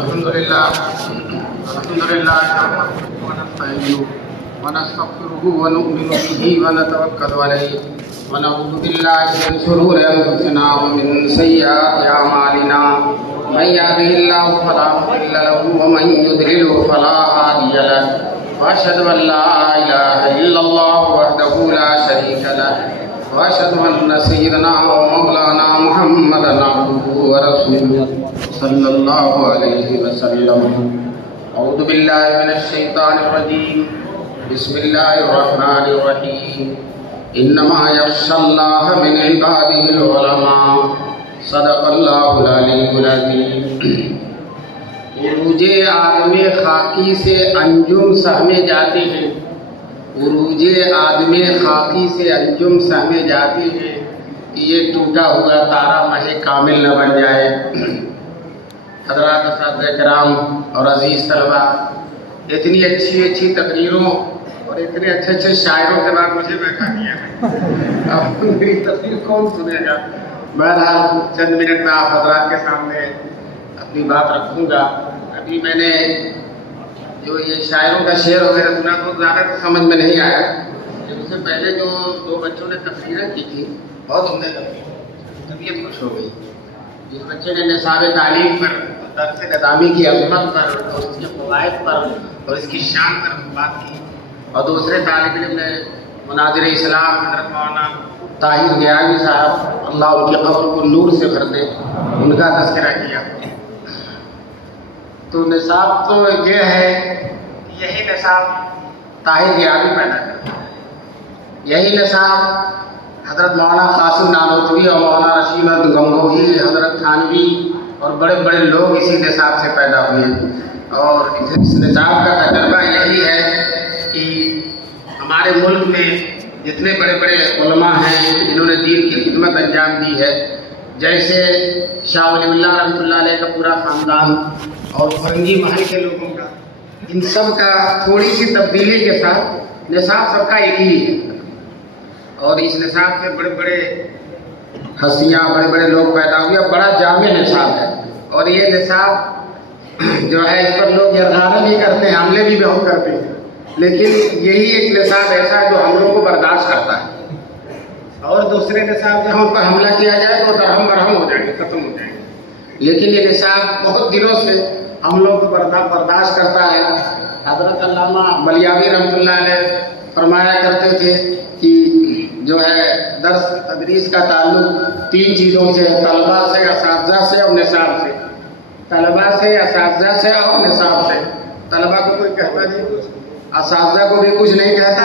الحمد لله ونستعينه ونستغفره ونؤمن به ونتوكل عليه ونعوذ بالله من شرور انفسنا ومن سيئات اعمالنا من يهده الله فلا مضل له ومن يضلل فلا هادي له واشهد ان لا اله الا الله وحده لا شريك له واشهد ان سيدنا ومولانا محمدا عبده ورسوله صلى الله عليه وسلم. اعوذ بالله من الشيطان الرجيم. بسم الله الرحمن الرحيم. انما يخشى الله من عباده العلماء. صدق الله العلي العظيم. عروج آدم خاکی سے انجم سہمے جاتے ہیں. عروج آدم خاکی سے انجم سہمے جاتے ہیں کہ یہ ٹوٹا ہوا تارا ماہ کامل نہ بن جائے. حضرات اساتذہ کرام اور عزیز طلبہ، اتنی اچھی تقریروں اور اتنے اچھے شاعروں کے بعد مجھے بیٹھا دیا ہے. اب میری تقریر کون سنے گا؟ بہرحال چند منٹ میں آپ حضرات کے سامنے اپنی بات رکھوں گا. ابھی میں نے جو یہ شاعروں کا شعر وغیرہ سنا تو زیادہ تو سمجھ میں نہیں آیا. اس سے پہلے جو دو بچوں نے تقریریں کی تھی بہت عمدہ تقریر، طبیعت خوش ہو گئی. جس بچے نے نصاب تعلیم پر، درس نظامی کی عظمت پر اور اس کے فوائد پر اور اس کی شان پر بات کی، اور دوسرے طالب علم نے مناظر اسلام حضرت مولانا طاہر گیانی صاحب، اللہ ان کی قبر کو نور سے بھر دے، ان کا تذکرہ کیا. تو نصاب تو یہ ہے، یہی نصاب طاہر گیانی پیدا کرتا ہے. یہی نصاب حضرت مولانا قاسم نانوتوی اور مولانا رشید احمد گنگوہی، حضرت تھانوی اور بڑے بڑے لوگ اسی نصاب سے پیدا ہوئے ہیں. اور اس نصاب کا تجربہ یہی ہے کہ ہمارے ملک میں جتنے بڑے بڑے علماء ہیں جنہوں نے دین کی خدمت انجام دی ہے، جیسے شاہ ولی اللہ رحمۃ اللہ علیہ کا پورا خاندان اور فرنگی محل کے لوگوں کا، ان سب کا تھوڑی سی تبدیلی کے ساتھ نصاب سب کا ایک ہی ہے. اور اس نصاب سے بڑے بڑے ہستیاں، بڑے بڑے لوگ پیدا ہوئے. بڑا جامع نصاب ہے. اور یہ نصاب جو ہے اس پر لوگ ارغانے بھی کرتے ہیں، حملے بھی بہت کرتے ہیں، لیکن یہی ایک نصاب ایسا ہے جو حملوں کو برداشت کرتا ہے. اور دوسرے نصاب جہاں پر حملہ کیا جائے تو درہم برہم ہو جائیں گے، ختم ہو جائیں گے. لیکن یہ نصاب بہت دنوں سے حملوں کو برداشت کرتا ہے. حضرت علامہ بلیاوی رحمۃ اللہ علیہ فرمایا کرتے تھے کہ جو ہے درس تدریس کا تعلق تین چیزوں سے ہے: طلباء سے، اساتذہ سے اور نصاب سے. طلباء سے، اساتذہ سے اور نصاب سے. طلباء کو کوئی کہتا نہیں کچھ، اساتذہ کو بھی کچھ نہیں کہتا،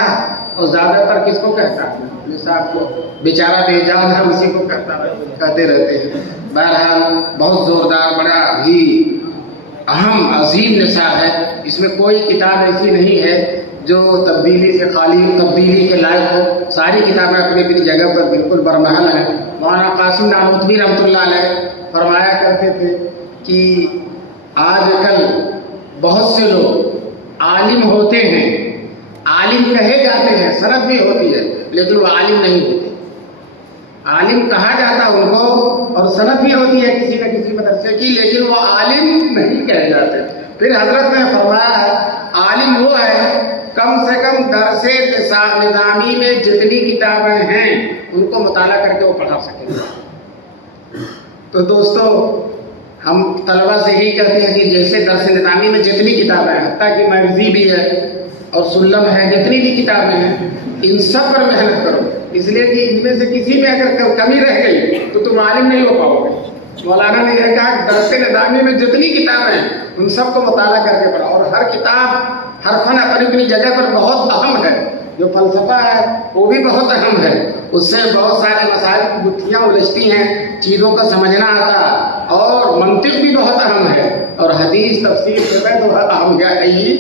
اور زیادہ تر کس کو کہتا ہے؟ نصاب کو. بیچارہ بے جان ہے، اسی کو کہتے رہتے ہیں. بہرحال بہت زوردار، بڑا ہی اہم عظیم نصاب ہے. اس میں کوئی کتاب ایسی نہیں ہے جو تبدیلی سے خالی، تبدیلی کے لائق ہو. ساری کتابیں اپنی اپنی جگہ پر بالکل برمحل ہیں. مولانا قاسم نانوتوی رحمۃ اللہ علیہ فرمایا کرتے تھے کہ آج کل بہت سے لوگ عالم ہوتے ہیں، عالم کہے جاتے ہیں، سند بھی ہوتی ہے، لیکن وہ عالم نہیں ہوتے. عالم کہا جاتا ان کو اور سند بھی ہوتی ہے کسی نہ کسی مدرسے کی، لیکن وہ عالم نہیں کہے جاتے. پھر حضرت نے فرمایا ہے عالم وہ ہے کم سے کم درس نظامی میں جتنی کتابیں ہیں ان کو مطالعہ کر کے وہ پڑھا سکیں. تو دوستو، ہم طلبہ سے یہی کہتے ہیں کہ جیسے درس نظامی میں جتنی کتابیں ہیں، حتیٰ کہ مغزی بھی ہے اور سلم ہے، جتنی بھی کتابیں ہیں ان سب پر محنت کرو. اس لیے کہ ان میں سے کسی میں اگر کمی رہ گئی تو تم عالم نہیں ہو پاؤ گے. مولانا نے یہ کہا درس نظامی میں جتنی کتابیں ہیں ان سب کو مطالعہ کر کے پڑھا. اور ہر کتاب، ہر فن اپنی اپنی جگہ پر بہت اہم ہے. جو فلسفہ ہے وہ بھی بہت اہم ہے، اس سے بہت سارے مسائل کی گتھیاں الجھتی ہیں، چیزوں کا سمجھنا آتا، اور منطق بھی بہت اہم ہے. اور حدیث، تفسیر، فقہ تو اہم ہے ہی.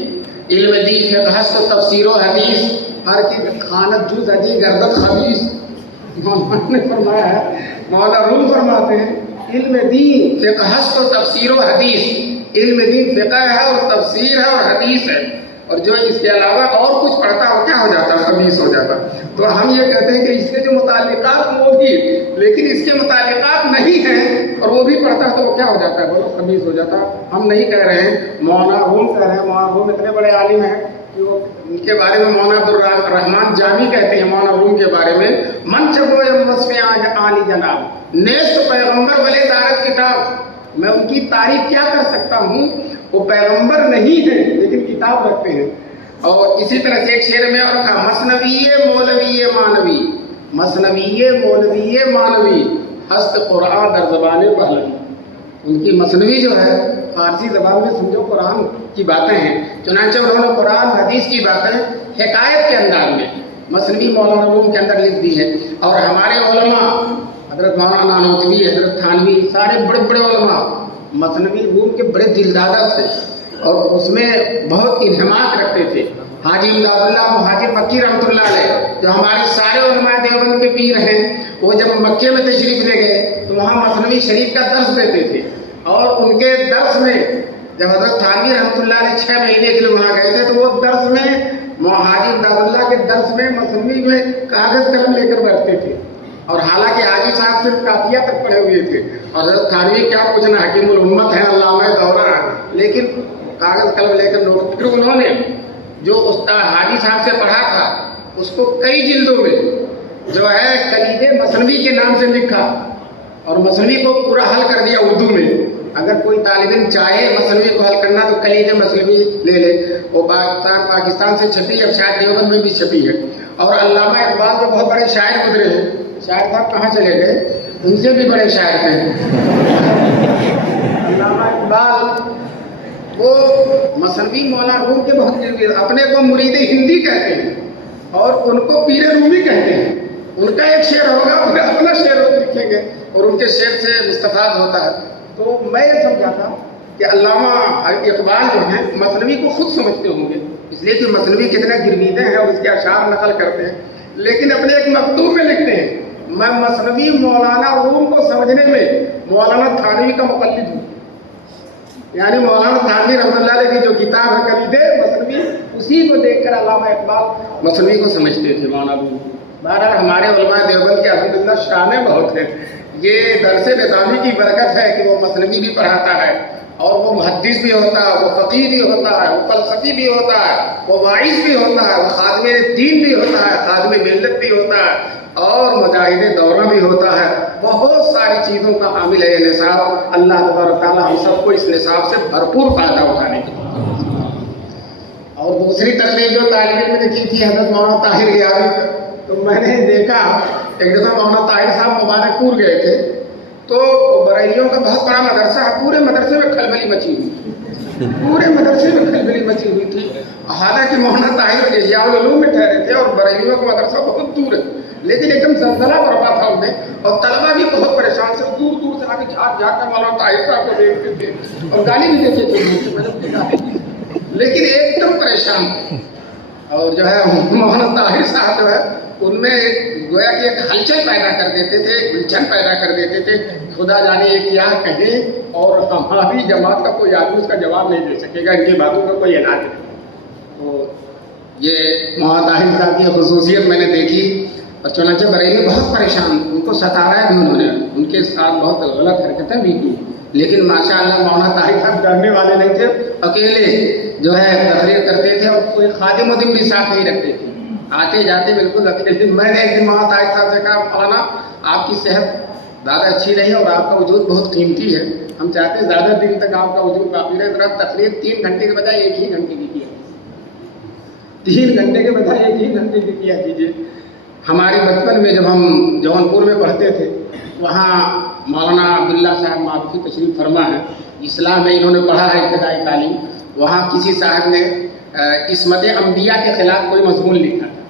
علم دین، فقہ تو تفسیر و حدیث ہر کی خانت جز عجی گردت خبیث. مولانا نے فرمایا ہے، مولانا روم فرماتے ہیں علم دین، فقہ تو تفسیر و حدیث. علم دین فقہ ہے اور تفسیر ہے اور حدیث ہے. اور جو اس کے علاوہ اور کچھ پڑھتا ہو کیا ہو جاتا، خبیث ہو جاتا. تو ہم یہ کہتے ہیں کہ اس کے جو متعلقات وہ بھی، لیکن اس کے متعلقات نہیں ہیں اور وہ بھی پڑھتا ہے تو وہ کیا ہو جاتا ہے، بولو خبیث ہو جاتا. ہم نہیں کہہ رہے ہیں، مولانا روم کہہ رہے ہیں. مولانا روم اتنے بڑے عالم ہیں کہ وہ ان کے بارے میں مولانا عبدالرحمان جامی کہتے ہیں مولانا روم کے بارے میں، من چبو وصف عالی جناب نیست پیغمبر ولی دارت کتاب. میں ان کی تعریف کیا کر سکتا ہوں، وہ پیغمبر نہیں ہیں لیکن کتاب رکھتے ہیں. اور اسی طرح سے ایک شعر میں اور کہا، مثنوی مولوی مانوی، مثنوی مولوی مانوی ہست قرآن در زبان پہلوی. ان کی مثنوی جو ہے فارسی زبان میں سمجھو قرآن کی باتیں ہیں. چنانچہ انہوں نے قرآن حدیث کی باتیں حکایت کے انداز میں مثنوی مولانا روم کے اندر لکھ دی ہے. اور ہمارے علماء حضرت مولانا نانوتوی، حضرت تھانوی، سارے بڑے بڑے علماء مثنوی روم کے بڑے دلدادہ تھے اور اس میں بہت انہماک رکھتے تھے. حاجی امداد اللہ مہاجر مکی رحمۃ اللہ علیہ جو ہمارے سارے علماء دیوبند کے پیر ہیں، وہ جب مکے میں تشریف لے گئے تو وہاں مثنوی شریف کا درس دیتے تھے. اور ان کے درس میں جب حضرت تھانوی رحمۃ اللہ علیہ 6 مہینے کے لیے وہاں گئے تھے تو وہ درس میں حاجی امداد اللہ کے درس میں مثنوی میں کاغذ قلم لے کر بیٹھتے تھے. اور حالانکہ حاجی صاحب صرف کافیہ تک پڑھے ہوئے تھے اور حضرت تھانوی کیا پوچھنا، حکیم الامت ہے، علامہ دورہ، لیکن کاغذ قلم لے کر نوٹ. پھر انہوں نے جو استاد حاجی صاحب سے پڑھا تھا اس کو کئی جلدوں میں جو ہے کلید مثنوی کے نام سے لکھا اور مثنوی کو پورا حل کر دیا اردو میں. اگر کوئی طالب علم چاہے مثنوی کو حل کرنا تو کلید مثنوی لے لے. وہ پاکستان سے چھپی، اب شاید دیوبند میں بھی چھپی ہے. اور علامہ اقبال جو بہت بڑے شاعر گزرے ہیں، شاعر صاحب کہاں چلے گئے، ان سے بھی بڑے شاعر تھے علامہ اقبال. وہ مثنوی مولانا روم کے بہت اپنے کو مرید ہندی کہتے ہیں اور ان کو پیر رومی کہتے ہیں. ان کا ایک شعر ہوگا پھر اپنا شعر لکھیں گے اور ان کے شعر سے مستفاد ہوتا ہے. تو میں یہ سمجھا تھا کہ علامہ اقبال جو ہیں مثنوی کو خود سمجھتے ہوں گے، اس لیے کہ مثنوی کتنے گرویدے ہیں اور اس کے اشعار نقل کرتے ہیں، لیکن اپنے ایک مکتوب میں لکھتے ہیں، میں مثنوی مولانا روم کو سمجھنے میں مولانا تھانوی کا مقلد ہوں. یعنی مولانا تھانوی رحمۃ اللہ علیہ کی جو کتاب ہے کلید مثنوی، اسی کو دیکھ کر علامہ اقبال مثنوی کو سمجھتے تھے مولانا روم. بہرحال ہمارے علماء دیوبند کے الحمدللہ شانیں بہت ہیں. یہ درس نظامی کی برکت ہے کہ وہ مثنوی بھی پڑھاتا ہے اور وہ محدث بھی ہوتا ہے، وہ فقیہ بھی ہوتا ہے، وہ فلسفی بھی ہوتا ہے، وہ واعظ بھی ہوتا ہے، وہ خادم دین بھی ہوتا ہے، خادم ملت بھی ہوتا ہے اور مجاہد دورہ بھی ہوتا ہے. بہت ساری چیزوں کا حامل ہے یہ نصاب. اللہ تبارک تعالیٰ ہم سب کو اس نصاب سے بھرپور فائدہ اٹھانے کی. اور دوسری تقریر جو طالب علم نے کی تھی حضرت مولانا طاہر غیابی، تو میں نے دیکھا ایک دفعہ مولانا طاہر صاحب مبارک پور گئے تھے تو بریلیوں کا بہت بڑا مدرسہ ہے، پورے مدرسے میں کھلبلی مچی ہوئی تھی، پورے مدرسے میں کھلبلی مچی ہوئی تھی. حالانکہ مولانا طاہر احیاء العلوم میں ٹھہرے تھے اور بریلیوں کا مدرسہ بہت دور ہے، لیکن ایک دم زلزلہ برپا تھا انہیں اور طلبا بھی بہت پریشان سے دور دور سے آ کے جھاگ جھاگ کر مولانا طاہر صاحب کو دیکھتے تھے اور گالی بھی دیتے تھے، لیکن ایک دم پریشان. اور جو ہے مولانا طاہر صاحب جو ہے ان میں گویا کہ ایک ہلچل پیدا کر دیتے تھے، الجھن پیدا کر دیتے تھے. خدا جانے یہ کیا کہیں اور ہماری جماعت کا کوئی آدمی اس کا جواب نہیں دے سکے گا، ان کی باتوں کا کوئی علاج نہیں. تو یہ مولانا طاہر صاحب کی خصوصیت میں نے دیکھی اور چنانچہ بریلی بہت پریشان، ان کو ستایا بھی انہوں نے، ان کے ساتھ بہت غلط حرکتیں بھی کی، لیکن ماشاءاللہ مولانا طاہر صاحب ڈرنے والے نہیں تھے. اکیلے جو ہے تقریر کرتے تھے اور کوئی خادم ودم بھی ساتھ نہیں رکھتے تھے، آتے جاتے بالکل اکیلے. میں نے ایک دن مولانا طاہر صاحب سے کہا، مولانا آپ کی صحت زیادہ اچھی رہی اور آپ کا وجود بہت قیمتی ہے، ہم چاہتے ہیں زیادہ دن تک آپ کا وجود باقی رہے، ذرا تقریر 3 گھنٹے کے بجائے 1 ہی گھنٹے کی کیا، 3 گھنٹے کے بجائے 1 ہی گھنٹے کی کیا کیجیے. ہمارے بچپن میں جب ہم جونپور میں پڑھتے تھے وہاں مولانا عبداللہ صاحب معافی تشریف فرما ہے، اسلام میں انہوں نے پڑھا ہے ابتدائی تعلیم. وہاں کسی صاحب نے عصمت انبیاء کے خلاف کوئی مضمون لکھا تھا،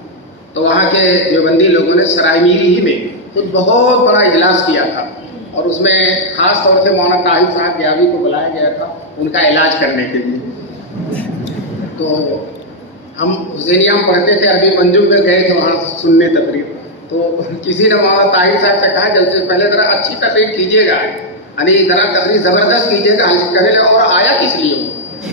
تو وہاں کے دیوبندی لوگوں نے سرائے میری ہی میں خود بہت بڑا اجلاس کیا تھا اور اس میں خاص طور سے مولانا طاہر صاحب غیابی کو بلایا گیا تھا ان کا علاج کرنے کے لیے. تو ہم حسینیہ میں پڑھتے تھے، عربی منجم میں گئے تھے وہاں سننے تقریر. تو کسی نے مولانا طاہر صاحب سے کہا جب سے پہلے ذرا اچھی تقریر کیجیے گا، یعنی ذرا تقریر زبردست کیجیے گا، کرے اور آیا کس لیے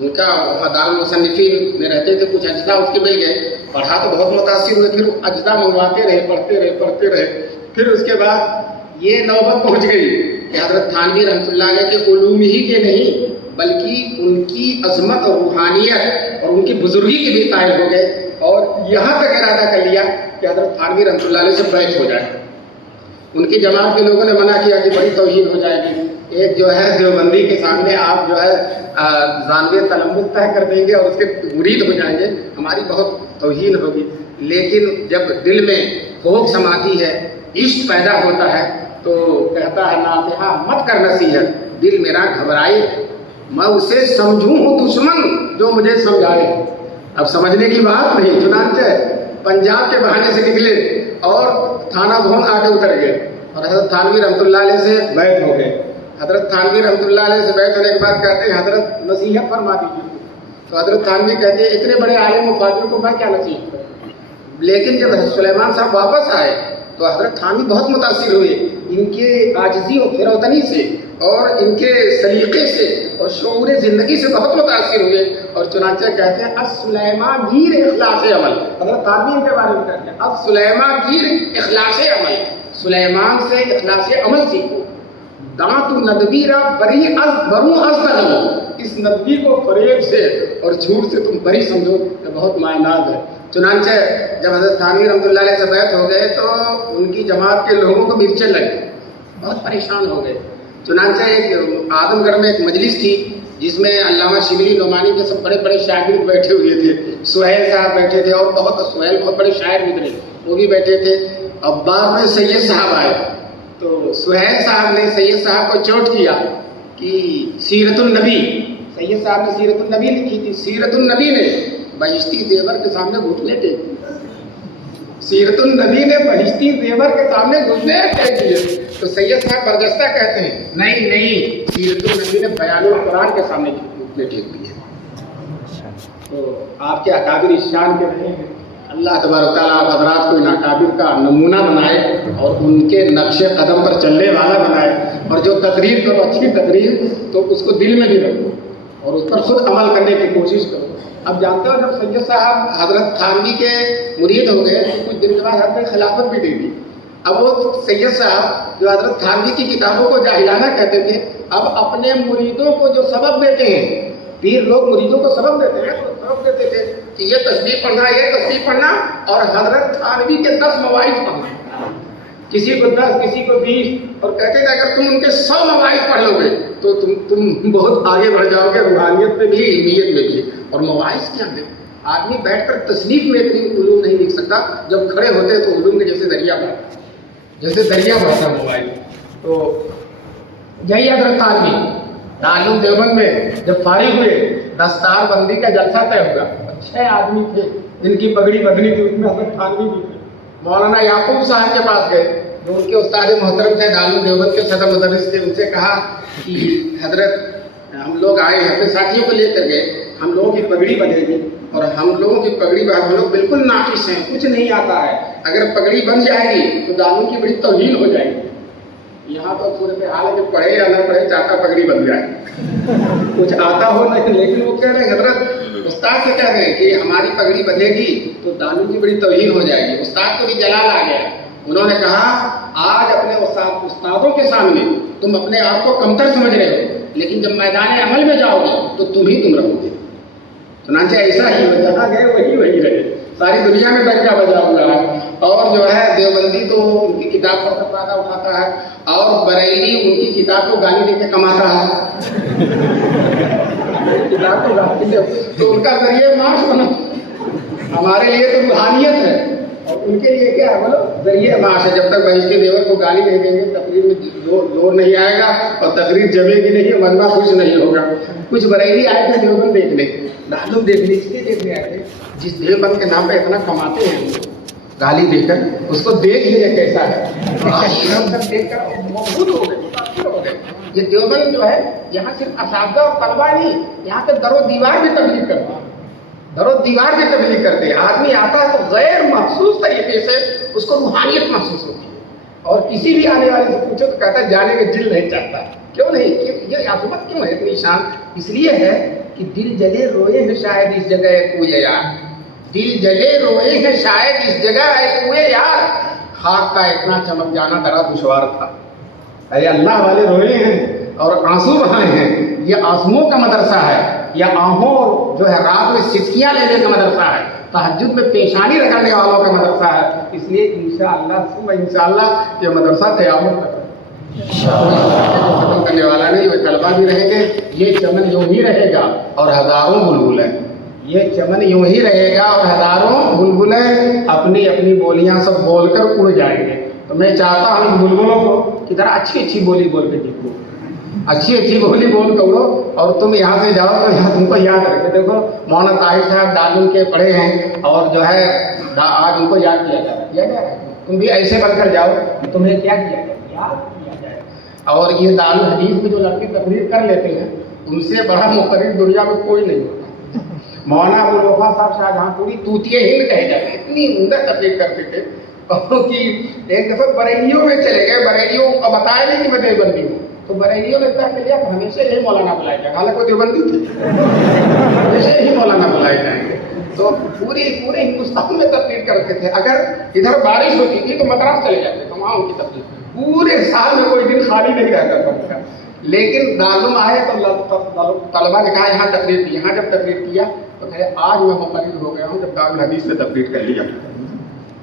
ان کا وہاں دارالمصنفین میں رہتے تھے، کچھ اجزاء اس کے مل گئے، پڑھا تو بہت متاثر ہوئے، پھر اجزاء منگواتے رہے، پڑھتے رہے، پھر اس کے بعد یہ نوبت پہنچ گئی کہ حضرت تھانوی رحمۃ اللہ علیہ کے علوم ہی کے نہیں بلکہ ان کی عظمت اور روحانیت اور ان کی بزرگی کے بھی قائل ہو گئے، اور یہاں تک ارادہ کر لیا کہ حضرت تھانوی رحمۃ اللہ علیہ سے بیعت ہو جائے۔ ان کی جماعت کے لوگوں نے منع کیا کہ بڑی توہین ہو جائے گی، ایک جو ہے دیوبندی کے سامنے آپ جو ہے ذانوی تلمذ طے کر دیں گے اور اس کے مرید ہو جائیں گے، ہماری بہت توہین ہوگی۔ لیکن جب دل میں خوف سماتی ہے، عشق پیدا ہوتا ہے، تو کہتا ہے ناصحہ مت کر نصیحت، دل میرا گھبرائے، میں اسے سمجھوں ہوں دشمن جو مجھے سمجھائے۔ اب سمجھنے کی بات نہیں، چنانچہ پنجاب کے بہانے سے نکلے اور تھانہ بھون آ کے اتر گئے اور حضرت تھانوی رحمۃ اللہ علیہ سے بیعت ہو گئے۔ حضرت تھانوی رحمۃ اللہ علیہ سے بیعت ہونے کے بعد کہتے ہیں حضرت نصیحت فرما دیجیے، تو حضرت تھانوی کہتے ہیں اتنے بڑے عالم و فاضل کو میں کیا نصیحت کروں۔ لیکن جب حضرت سلیمان صاحب واپس آئے تو حضرت تھانوی بہت متاثر ہوئے ان کے عاجزی و فروتنی سے اور ان کے سلیقے سے اور شعور زندگی سے بہت متاثر ہوئے، اور چنانچہ کہتے ہیں السلیمان گیر اخلاص عمل، حضرت تھانوی ان کے بارے میں کہتے ہیں السلیمان گیر اخلاص عمل، سلیمان سے اخلاص عمل سیکھو، دانت ندبی را بری از برو از تغلو، اس ندبی کو فریب سے اور جھوٹ سے تم بری سمجھو، یہ بہت معناد ہے۔ چنانچہ جب حضرت تھانوی رحمۃ اللہ علیہ سے بیعت ہو گئے تو ان کی جماعت کے لوگوں کو مرچیں لگی، بہت پریشان ہو گئے۔ چنانچہ ایک اعظم گڑھ میں ایک مجلس تھی جس میں علامہ شبلی نعمانی کے سب بڑے بڑے شاگرد بیٹھے ہوئے تھے، سہیل صاحب بیٹھے تھے اور سہیل بہت بڑے شاعر بھی تھے، وہ بھی بیٹھے تھے۔ اب بعد میں سید صاحب آئے تو سہیل صاحب نے سید صاحب کو چوٹ کیا کہ سیرت النبی، سید صاحب نے سیرت النبی لکھی تھی، سیرت النبی نے بہشتی زیور کے سامنے گھٹنے ٹیک دیے، سیرت النبی نے بہشتی زیور کے سامنے گھٹنے ٹیک دیے، تو سید صاحب برجستہ کہتے ہیں نہیں سیرت النبی نے بیان القرآن کے سامنے گھٹنے ٹیک دیے۔ تو آپ کے اکابر اس شان کے رہے ہیں، اللہ تبارک تعالیٰ آپ حضرات کو ان اکابر کا نمونہ بنائے اور ان کے نقش قدم پر چلنے والا بنائے، اور جو تقریر کرو اچھی تقریر تو اس کو دل میں بھی رکھو اور اس پر خود عمل کرنے کی کوشش کرو۔ اب جانتے ہو جب سید صاحب حضرت تھانوی کے مرید ہو گئے تو کچھ دن کے بعد حضرت خلافت بھی دے دی۔ اب وہ سید صاحب جو حضرت تھانوی کی کتابوں کو جاہلانہ کہتے تھے، اب اپنے مریدوں کو جو سبق دیتے ہیں، پیر لوگ مریدوں کو سبق دیتے ہیں، تو سبق دیتے تھے کہ یہ تسبیح پڑھنا، یہ تسبیح پڑھنا، اور حضرت تھانوی کے 10 مواعظ پڑھنا، کسی کو 10 کسی کو 20، اور کہتے تھے اگر تم ان کے 100 مواعظ پڑھ لو گے تو تم بہت آگے بڑھ جاؤ گے، روحانیت میں بھی علمیت میں بھی۔ اور مواعظ کیا ہے؟ آدمی بیٹھ کر تصنیف میں اتنی علوم نہیں لکھ سکتا، جب کھڑے ہوتے تو علوم کے جیسے دریا بہتا مواعظ۔ تو یہی حضرت تھانوی دارالعلوم دیوبند میں جب فارغ ہوئے، دستار بندی کا جلسہ طے ہوا، 6 آدمی تھے جن کی پگڑی بدنی تھی، اس میں حضرت تھانوی بھی تھے۔ مولانا یعقوب صاحب کے پاس گئے جو ان کے استاد محترم تھے، دارالعلوم دیوبند کے صدر مدرس تھے، ان سے کہا کہ حضرت ہم لوگ آئے ہیں، اپنے ساتھیوں کو لے کر گئے، ہم لوگوں کی پگڑی بندھے گی اور ہم لوگوں کی پگڑی ہم لوگ بالکل ناقص ہیں، کچھ نہیں آتا ہے، اگر پگڑی بن جائے گی تو دانوں کی بڑی توہین ہو جائے گی۔ یہاں تو صورتحال ہے کہ پڑھے یا نہ پڑھے چاہتا پگڑی بن جائے، کچھ آتا ہو نہیں، لیکن وہ کہہ رہے ہیں حضرت استاد سے کہہ رہے ہیں کہ ہماری پگڑی بندھے گی تو دانوں کی بڑی توہین ہو جائے گی۔ استاد کو بھی جلال آ گیا، انہوں نے کہا آج اپنے استادوں کے سامنے تم اپنے آپ کو کمتر سمجھ رہے ہو، لیکن جب میدان عمل میں جاؤ گے تو تم رہو گے۔ چنانچہ ایسا ہی جہاں گئے وہی رہے، ساری دنیا میں ڈنکا بجا ہوا ہے، اور جو ہے دیوبندی تو ان کی کتاب پر فائدہ اٹھاتا ہے اور بریلی ان کی کتاب کو گالی دے کے کماتا ہے، کتاب کو گالی دے تو ان کا ذریعہ معاش بنا، ہمارے لیے تو روحانیت ہے اور ان کے لیے کیا ہے بولو ذریعہ معاش ہے۔ جب تک بہشتی دیور کو گالی نہیں دیں گے تقریر میں زور نہیں آئے گا اور تقریر جمے گی نہیں، مجمع خوش نہیں ہوگا۔ کچھ بریلی آئے تھے دیوبند دیکھنے، دارالعلوم دیکھنے، اس لیے دیکھنے آئے تھے جس دیوبند کے نام پہ اتنا کماتے ہیں گالی دے کر، اس کو دیکھ لیے کیسا ہے، دیکھ کر مبہوت ہو گئے۔ یہ دیوبند جو ہے یہاں صرف اساتذہ اور طلبہ نہیں، یہاں پہ در و دیوار بھی تبلیغ کرتا ہے، در و دیوار بھی تبلیغ کرتے ہیں۔ آدمی آتا ہے تو غیر محسوس طریقے سے اس کو روحانیت محسوس ہوتی ہے، اور کسی بھی آنے والے سے پوچھو تو کہتا ہے جانے کا دل نہیں چاہتا۔ کیوں نہیں؟ یہ عظمت کیوں ہے اتنی شان؟ اس لیے ہے کہ دل جلے روئے ہیں شاید اس جگہ ہے کوئے یار، دل جلے روئے ہیں شاید اس جگہ ہے کوئے یار، خاک کا اتنا چمک جانا ذرا دشوار تھا۔ ارے اللہ والے روئے ہیں اور آنسو بہائے ہیں، یہ آنسوؤں کا مدرسہ ہے، یہ آہوں جو ہے رات میں سسکیاں لینے کا مدرسہ ہے، تہجد میں پیشانی رگڑنے والوں کا مدرسہ ہے۔ اس لیے انشاءاللہ ثم انشاءاللہ یہ مدرسہ قیامت تک ختم کرنے والا نہیں، وہ طلبہ بھی رہیں گے، یہ چمن یوں ہی رہے گا اور ہزاروں بلبلیں، یہ چمن یوں ہی رہے گا اور ہزاروں بلبلیں اپنی اپنی بولیاں سب بول کر اڑ جائیں گے۔ تو میں چاہتا ہوں ان بلبلوں کو کہ ذرا اچھی اچھی بولی بول کے دیکھو، اچھی اچھی بولی بول کے اڑو، اور تم یہاں سے جاؤ تو یہاں تم کو یاد رکھے۔ دیکھو مولانا طاہر صاحب دارالعلوم کے پڑھے ہیں اور جو ہے آج ان کو یاد کیا جا رہا ہے، تم بھی ایسے بن کر جاؤ کہ تمہیں کیا کیا جائے، یاد کیا جائے۔ اور یہ دارالحدیث میں جو لڑکے تقریر کر لیتے ہیں ان سے بڑا مقرر دنیا میں کوئی نہیں ہوتا۔ مولانا ابوالوفا صاحب شاہجہاں پوری توتیے ہند کہے جاتے، اتنی عمدہ تقریر کرتے تھے کہ ایک دفعہ بریلیوں میں چلے گئے، بریلیوں کو بتایا نہیں کہ میں دیوبندی ہوں، تو بریلیوں نے طے کر لیا کہ ہمیشہ یہی مولانا بلائے جائیں، حالانکہ وہ دیوبندی تھے، ہمیشہ یہی مولانا بلائے جائیں گے۔ تو پورے ہندوستان میں تقریر کرتے تھے، اگر ادھر بارش ہوتی تھی تو مدراس چلے جاتے تو وہاں ان کی تقریر، پورے سال میں کوئی دن خالی نہیں رہتا تھا۔ لیکن دارالعلوم آئے تو طلبا نے کہا یہاں تقریر کی، یہاں جب تقریر کیا تو کہے آج میں مقرر ہو گیا ہوں جب دارالحدیث میں تقریر کر لیا۔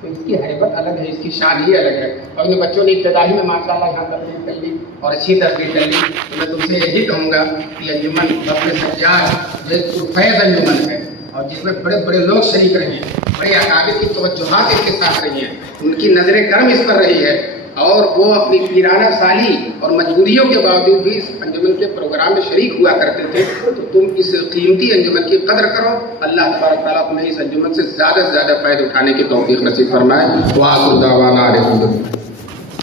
تو اس کی حیبت الگ ہے، اس کی شان ہی الگ ہے۔ اور ان بچوں نے ابتدائی میں ماشاءاللہ یہاں تقریر کر لی اور اچھی تقریر کر لی۔ تو میں تم سے یہی کہوں گا کہ انجمن بطن سجاد ایک پرفیض انجمن ہے، اور جس میں بڑے بڑے لوگ شریک رہے ہیں، بڑے اکابر کی توجہات اس کے ساتھ رہی ہیں، ان کی نظر کرم اس پر رہی ہے، اور وہ اپنی پیرانہ سالی اور مجبوریوں کے باوجود بھی اس انجمن کے پروگرام میں شریک ہوا کرتے تھے۔ تو تم اس قیمتی انجمن کی قدر کرو، اللہ تبارک تعالیٰ تمہیں اس انجمن سے زیادہ سے زیادہ فائدہ اٹھانے کی توفیق نصیب فرمائے۔ وآخر دعوانا الحمدللہ۔